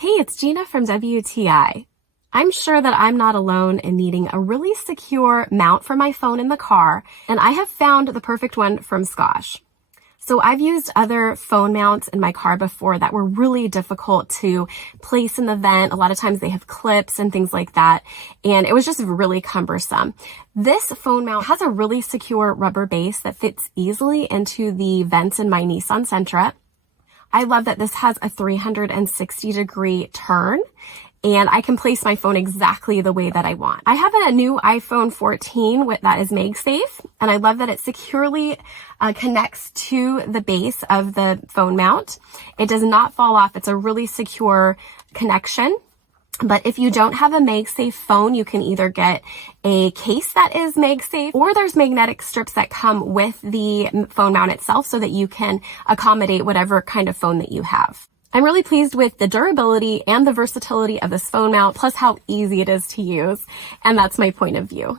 Hey, it's Gina from WTI. I'm sure that I'm not alone in needing a really secure mount for my phone in the car, and I have found the perfect one from Scosche. So I've used other phone mounts in my car before that were really difficult to place in the vent. A lot of times they have clips and things like that, and it was just really cumbersome. This phone mount has a really secure rubber base that fits easily into the vents in my Nissan Sentra. I love that this has a 360-degree turn, and I can place my phone exactly the way that I want. I have a new iPhone 14 that is MagSafe, and I love that it securely connects to the base of the phone mount. It does not fall off. It's a really secure connection. But if you don't have a MagSafe phone, you can either get a case that is MagSafe, or there's magnetic strips that come with the phone mount itself so that you can accommodate whatever kind of phone that you have. I'm really pleased with the durability and the versatility of this phone mount, plus how easy it is to use. And that's my point of view.